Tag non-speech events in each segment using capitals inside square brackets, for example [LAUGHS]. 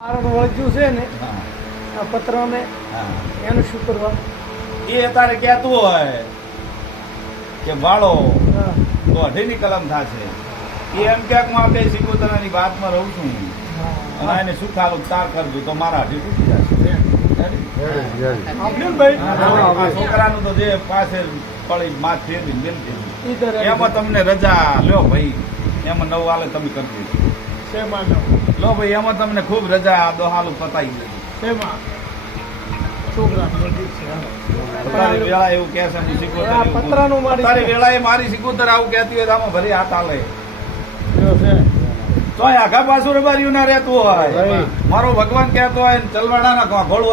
મારું વળગ્યું છે ને આ પત્રને હા. એનું શું કરવા? એ અત્યારે કહેતું હોય કે વાળો તો અઢીની કલમ થશે. એ એમ ક્યાંક હું આપણે સિકોતરાની વાતમાં રહું છું. અને એને શું ખાલું તાર કરજો તો મારા અઢી તૂટી જશે. ને છોકરાનું તો જે પાસે પડી માં ફેરવી મેલ એમાં તમને રજા લ્યો ભાઈ. એમાં નવ વાલે તમે કરી દેજો. શેમાં નો? લો ભાઈ એમાં તમને ખૂબ રજા દોહાલું પતાવી દેજો શેમાં? આ પતરાનું મારી- આવું કહેતી હોય રબાર્યું ના ભગવાન કહેતો હોય ને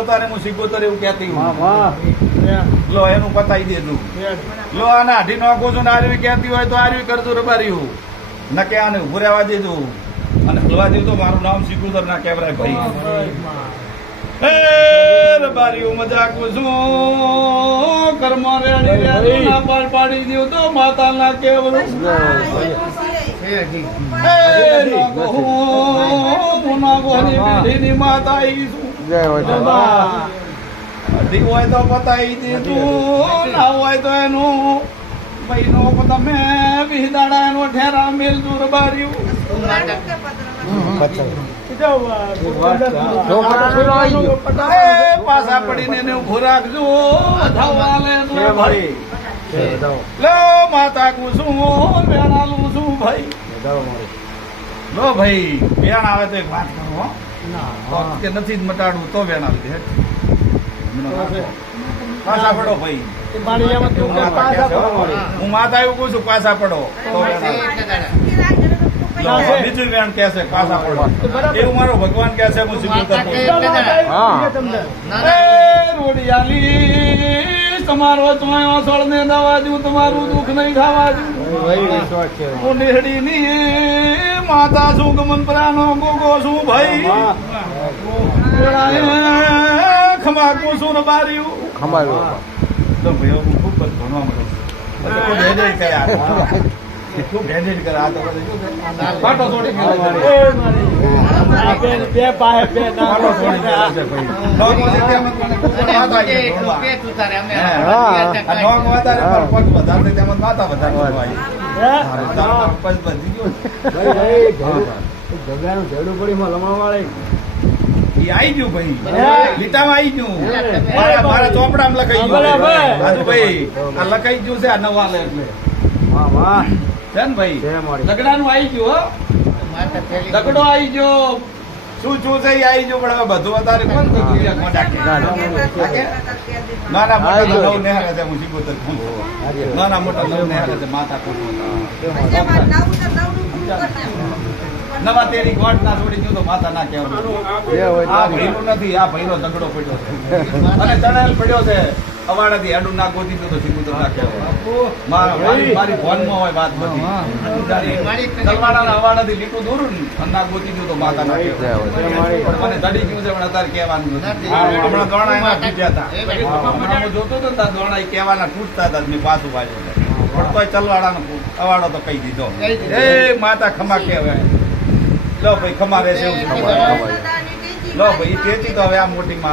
હતા હું સિકોતર એવું કેતી લો એનું પતાવી એમ. લો આને અઢી નાખો છો ને આરવી કેતી હોય તો આરવી કરતું રબાર્યું હું નકે આને ઉભું રહેવા દીધું અને હલવા દીધું તો મારું નામ સિકુદર ના કેવરાય ભાઈ મજાક છું કર્મ રેડી રેડી ના પાડ પાડી દ્યું તો માતા ના માતા છું. અઢી હોય તો પતાવી દીધું ના હોય તો એનું. ભાઈનો તમે દાડા એનો ઠેરા મેલ દૂર બાર્યું પાછા પડીને એને ઉભું રાખજો લે માતા કુસુમ વેણાલું છું ભાઈ લો ભાઈ વેણ આવે તો એક વાત કરો કે નથી જ મટાડવું તો વેણ આવી દે પાછા પડો. ભાઈ. હું માતા એવું કહું છું પાછા પડો. તો વેણ કહે છે પાછા એવું મારો ભગવાન કહે છે હું સિદ્ધ તમારો ચોયો સળને દવા દઉં તમારું દુઃખ નહીં થવા દઉં. હું નિહડીની માતા શું ગમન પ્રાણો ગોગો શું ભાઈ. ખમાકું શું ને બાર્યું તો ભાઈ હું ખૂબ જ ભણવા મળ્યો [LAUGHS] છું. ખૂબ પડી માં લમણ હેડેડ કર્યા. આ તો બધું શું છે? પાટો છોડી ગયો ભાઈ. ડોગ છે તેમ જ મને ખૂબ વાત આવી ગયો મારા ચોપડામાં લખાઈ ગયું ભાઈ આ લખાઈ ગયું છે આ નવા એટલે છે ને ભાઈ છે. લગડાનું આઈ ગયું હો. લગડો આઈ ગયો. શું શું છે ઈ આઈ પણ હવે બધું વધારે કોણ તો ક્લિયર મોઢા મોટા આઈ નવ નેહારે છે હું સિકોતર છું. નાના મોટા નવ નેહારે છે માતા કોણ નવા તેરી ગોઠ ના છોડી ગયું તો માતા ના કહેવાનું. આ ભઈનું નથી આ ભઈનો દગડો પડ્યો છે. અને ચણેલ પડ્યો છે. અવાડાથી હેડું નાખો દીધું તો સિકુતર તો કહેવાય મારી મારી ભોનમાં હોય વાત બધી. તલવાડાના અવાડાથી લીટું દોરું ને અને ના ગોતી ગયું તો માતા ના પણ મને દડી ગયું છે પણ અત્યારે કહેવાનું નથી. હમણાં દોણા એના તૂટ્યા હતા. હું જોતો હતો ને દોણા એ કહેવાના તૂટતા હતા મેં પાછું પાછું. પણ તોય તલવાડાનો અવાડો તો કહી દીધો. એ માતા ખમા કહેવાય. લો ભાઈ ખમા રહેશે લો ભાઈ તેથી તો હવે આ મોટી માં